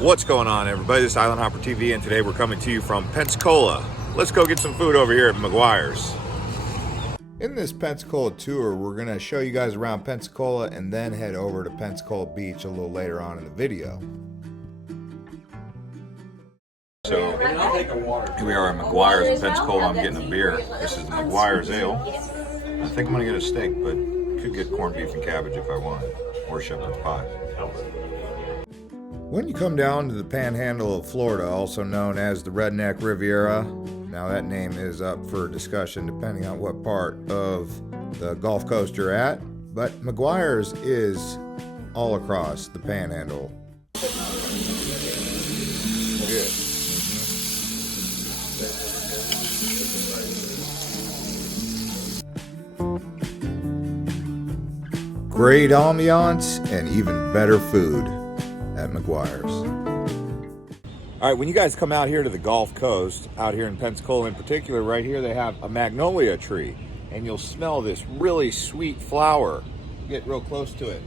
What's going on, everybody? This is Island Hopper TV, and today we're coming to you from Pensacola. Let's go get some food over here at McGuire's. In this Pensacola tour, we're going to show you guys around Pensacola and then head over to Pensacola Beach a little later on in the video. So, here we are at McGuire's in Pensacola. I'm getting a beer. This is the McGuire's Ale. I think I'm going to get a steak, but could get corned beef and cabbage if I want, or shepherd's pie. When you come down to the panhandle of Florida, also known as the Redneck Riviera, now that name is up for discussion depending on what part of the Gulf Coast you're at, but McGuire's is all across the panhandle. Good. Great ambiance and even better food at McGuire's. All right, when you guys come out here to the Gulf Coast, out here in Pensacola in particular, right here they have a magnolia tree, and you'll smell this really sweet flower. Get real close to it.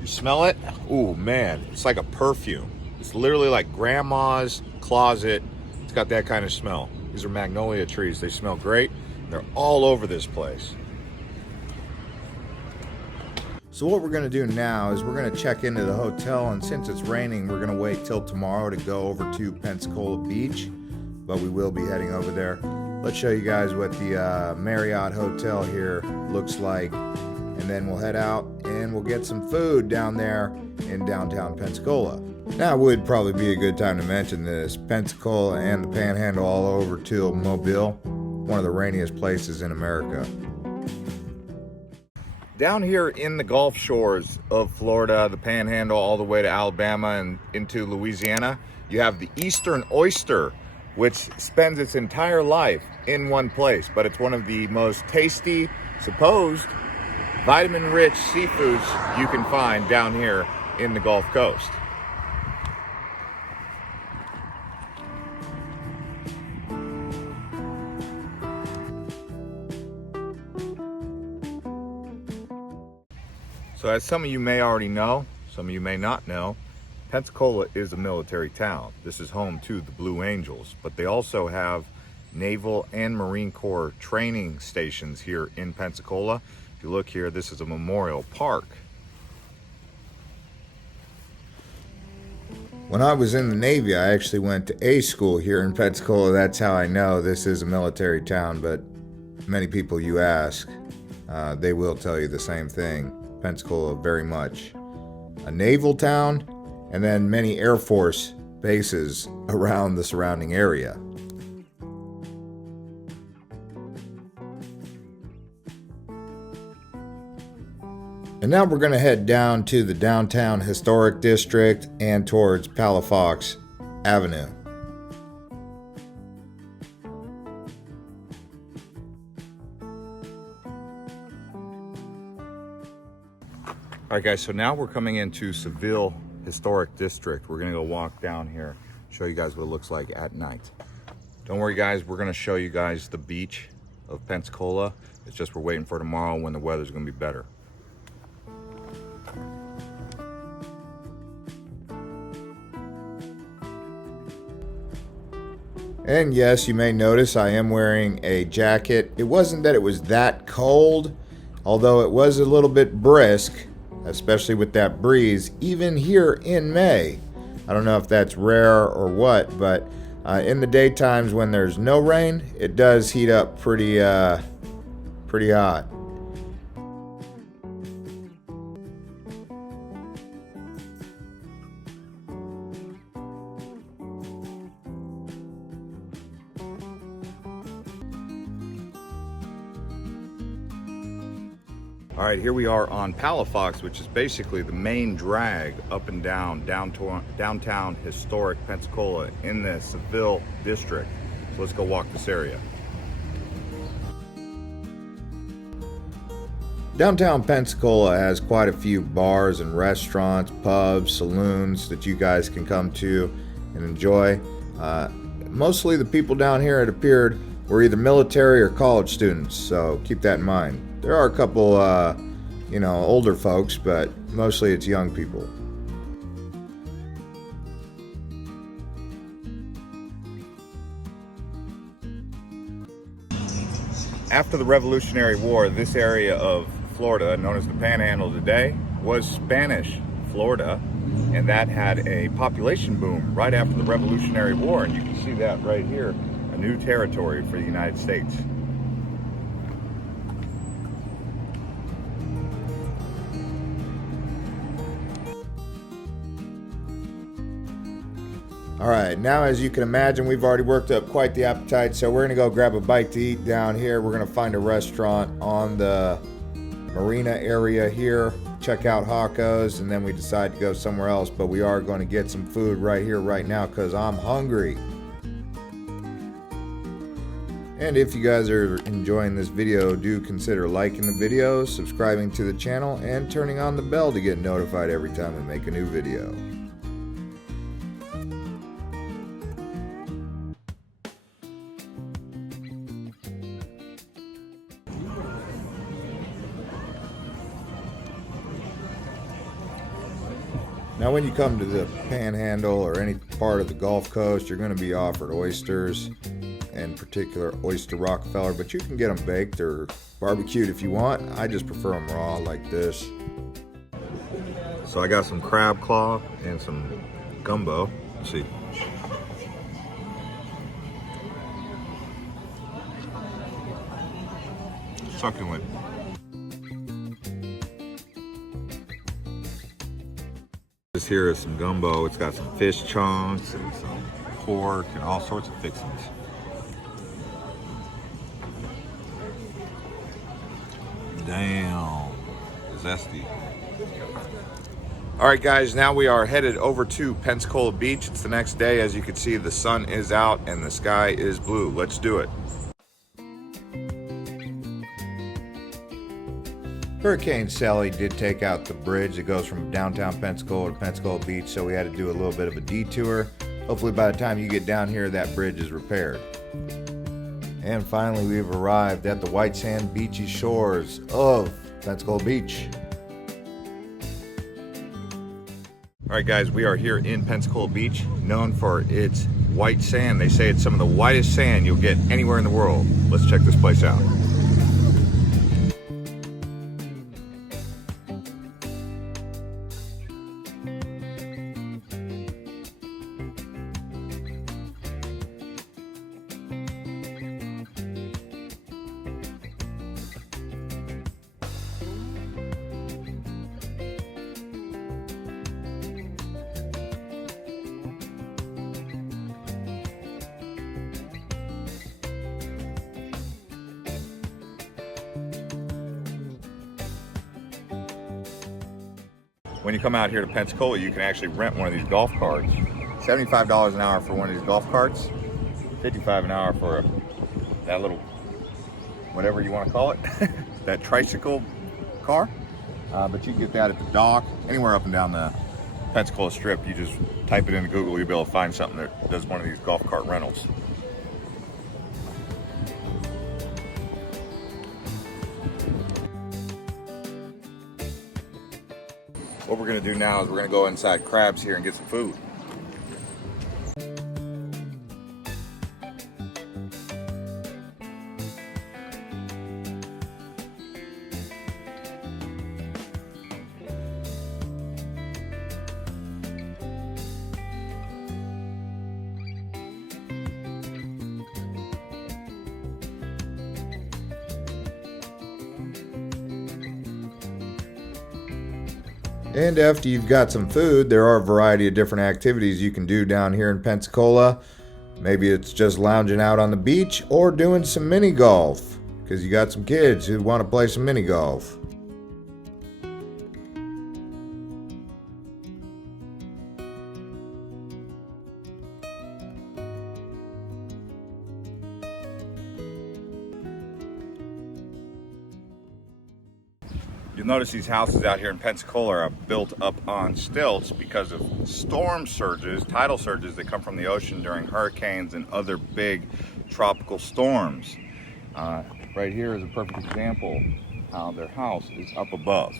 You smell it? Ooh, man, it's like a perfume. It's literally like grandma's closet. It's got that kind of smell. These are magnolia trees. They smell great. They're all over this place. So what we're going to do now is we're going to check into the hotel, and since it's raining, we're going to wait till tomorrow to go over to Pensacola Beach, but we will be heading over there. Let's show you guys what the Marriott Hotel here looks like, and then we'll head out and we'll get some food down there in downtown Pensacola. Now, it would probably be a good time to mention this. Pensacola and the Panhandle all over to Mobile, one of the rainiest places in America. Down here in the Gulf shores of Florida, the Panhandle, all the way to Alabama and into Louisiana, you have the Eastern oyster, which spends its entire life in one place, but it's one of the most tasty, supposed vitamin-rich seafoods you can find down here in the Gulf Coast. So as some of you may already know, some of you may not know, Pensacola is a military town. This is home to the Blue Angels, but they also have Naval and Marine Corps training stations here in Pensacola. If you look here, this is a memorial park. When I was in the Navy, I actually went to A school here in Pensacola. That's how I know this is a military town, but many people you ask, they will tell you the same thing. Pensacola very much a naval town, and then many Air Force bases around the surrounding area. And now we're going to head down to the downtown historic district and towards Palafox Avenue. All right, guys, so now we're coming into Seville Historic District. We're gonna go walk down here, show you guys what it looks like at night. Don't worry, guys, we're gonna show you guys the beach of Pensacola. It's just we're waiting for tomorrow when the weather's gonna be better. And yes, you may notice I am wearing a jacket. It wasn't that it was that cold, although it was a little bit brisk, especially with that breeze, even here in May. I don't know if that's rare or what, but in the daytimes when there's no rain, it does heat up pretty hot. All right, here we are on Palafox, which is basically the main drag up and down downtown historic Pensacola in the Seville district. So let's go walk this area. Downtown Pensacola has quite a few bars and restaurants, pubs, saloons that you guys can come to and enjoy. Mostly the people down here, it appeared, were either military or college students, so keep that in mind. There are a couple, older folks, but mostly it's young people. After the Revolutionary War, this area of Florida, known as the Panhandle today, was Spanish Florida, and that had a population boom right after the Revolutionary War, and you can see that right here, a new territory for the United States. All right, now as you can imagine, we've already worked up quite the appetite, so we're gonna go grab a bite to eat down here. We're gonna find a restaurant on the marina area here, check out Haco's, and then we decide to go somewhere else, but we are going to get some food right here, right now, because I'm hungry. And if you guys are enjoying this video, do consider liking the video, subscribing to the channel, and turning on the bell to get notified every time we make a new video. Now when you come to the Panhandle or any part of the Gulf Coast, you're going to be offered oysters, in particular oyster Rockefeller, but you can get them baked or barbecued if you want. I just prefer them raw like this. So I got some crab claw and some gumbo. Let's see. Succulent. This here is some gumbo. It's got some fish chunks and some pork and all sorts of fixings. Damn, zesty. All right, guys, now we are headed over to Pensacola Beach. It's the next day. As you can see, the sun is out and the sky is blue. Let's do it. Hurricane Sally did take out the bridge that goes from downtown Pensacola to Pensacola Beach, so we had to do a little bit of a detour. Hopefully by the time you get down here, that bridge is repaired. And finally, we've arrived at the white sand beachy shores of Pensacola Beach. All right, guys, we are here in Pensacola Beach, known for its white sand. They say it's some of the whitest sand you'll get anywhere in the world. Let's check this place out. When you come out here to Pensacola, you can actually rent one of these golf carts. $75 an hour for one of these golf carts, $55 an hour for that little, whatever you want to call it, that tricycle car. But you can get that at the dock, anywhere up and down the Pensacola Strip. You just type it into Google, you'll be able to find something that does one of these golf cart rentals. What we're going to do now is we're going to go inside Crab's here and get some food. And after you've got some food, there are a variety of different activities you can do down here in Pensacola. Maybe it's just lounging out on the beach or doing some mini golf, because you got some kids who want to play some mini golf. You'll notice these houses out here in Pensacola are built up on stilts because of storm surges, tidal surges that come from the ocean during hurricanes and other big tropical storms. Right here is a perfect example how their house is up above.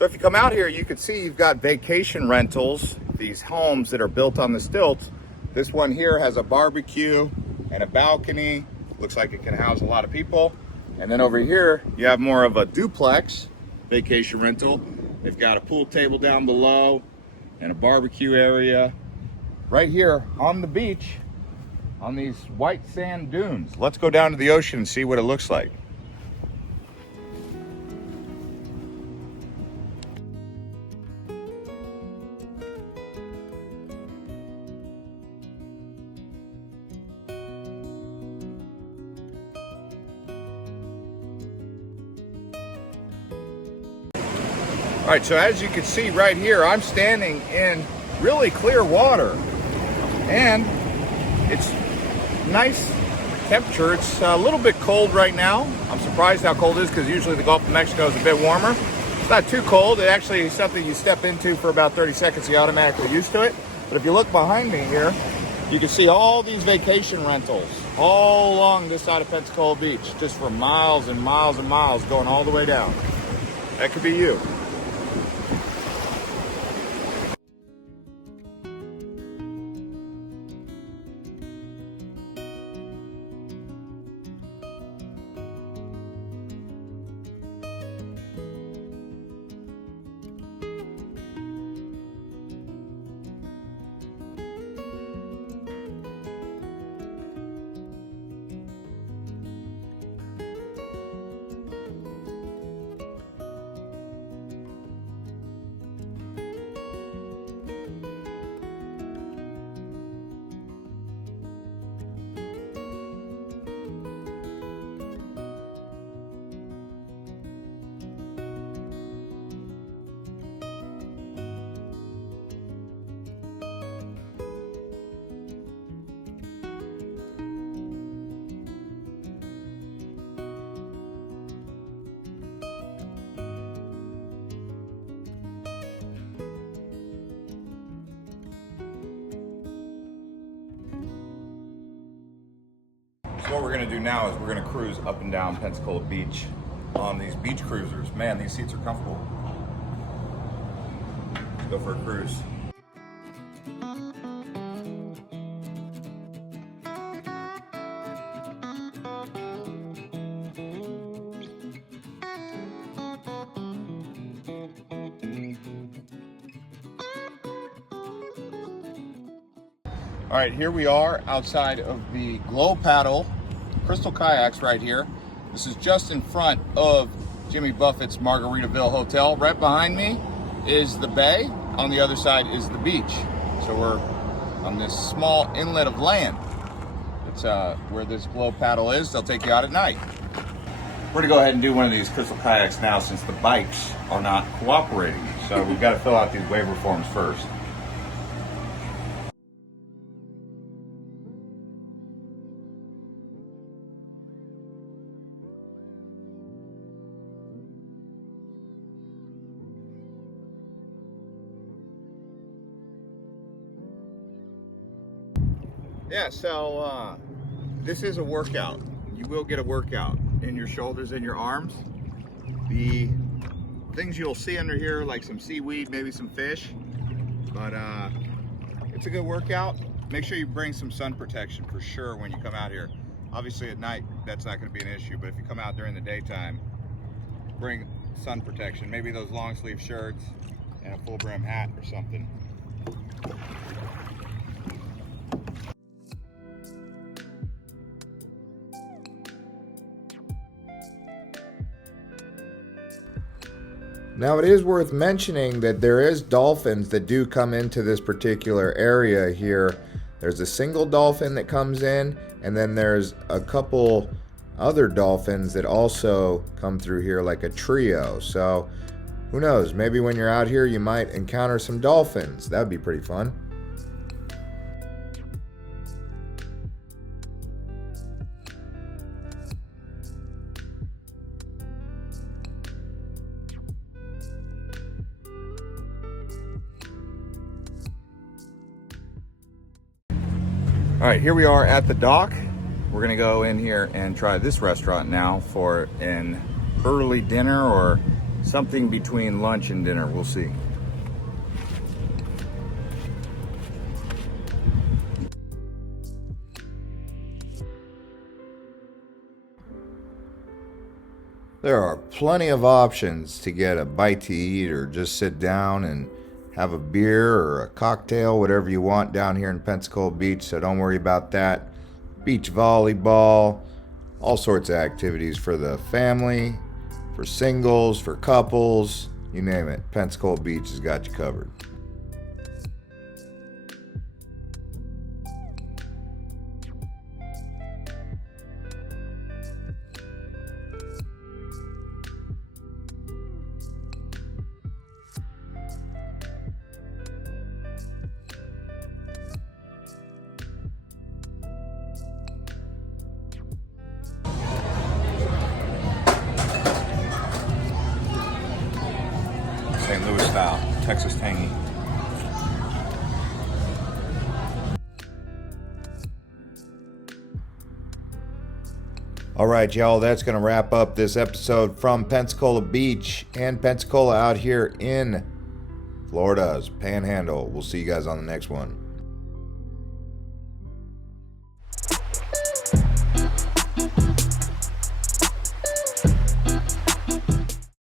So if you come out here, you can see you've got vacation rentals, these homes that are built on the stilts. This one here has a barbecue and a balcony. Looks like it can house a lot of people. And then over here, you have more of a duplex vacation rental. They've got a pool table down below and a barbecue area right here on the beach on these white sand dunes. Let's go down to the ocean and see what it looks like. All right, so as you can see right here, I'm standing in really clear water, and it's nice temperature. It's a little bit cold right now. I'm surprised how cold it is because usually the Gulf of Mexico is a bit warmer. It's not too cold. It actually is something you step into for about 30 seconds, you're automatically used to it. But if you look behind me here, you can see all these vacation rentals all along this side of Pensacola Beach, just for miles and miles and miles, going all the way down. That could be you. So what we're gonna do now is we're gonna cruise up and down Pensacola Beach on these beach cruisers. Man, these seats are comfortable. Let's go for a cruise. All right, here we are outside of the Glow Paddle Crystal Kayaks right here. This is just in front of Jimmy Buffett's Margaritaville Hotel. Right behind me is the bay. On the other side is the beach. So we're on this small inlet of land. It's where this Glow Paddle is. They'll take you out at night. We're gonna go ahead and do one of these Crystal Kayaks now since the bikes are not cooperating. So we've got to fill out these waiver forms first. Yeah, so this is a workout. You will get a workout in your shoulders and your arms. The things you'll see under here, like some seaweed, maybe some fish, but it's a good workout. Make sure you bring some sun protection for sure when you come out here. Obviously at night, that's not gonna be an issue, but if you come out during the daytime, bring sun protection. Maybe those long sleeve shirts and a full brim hat or something. Now it is worth mentioning that there is dolphins that do come into this particular area here. There's a single dolphin that comes in, and then there's a couple other dolphins that also come through here like a trio. So who knows, maybe when you're out here you might encounter some dolphins. That'd be pretty fun. All right, here we are at the dock. We're gonna go in here and try this restaurant now for an early dinner or something between lunch and dinner. We'll see. There are plenty of options to get a bite to eat or just sit down and have a beer or a cocktail, whatever you want down here in Pensacola Beach, so don't worry about that. Beach volleyball, all sorts of activities for the family, for singles, for couples, you name it. Pensacola Beach has got you covered. St. Louis style, Texas tangy. All right, y'all, that's going to wrap up this episode from Pensacola Beach and Pensacola out here in Florida's Panhandle. We'll see you guys on the next one.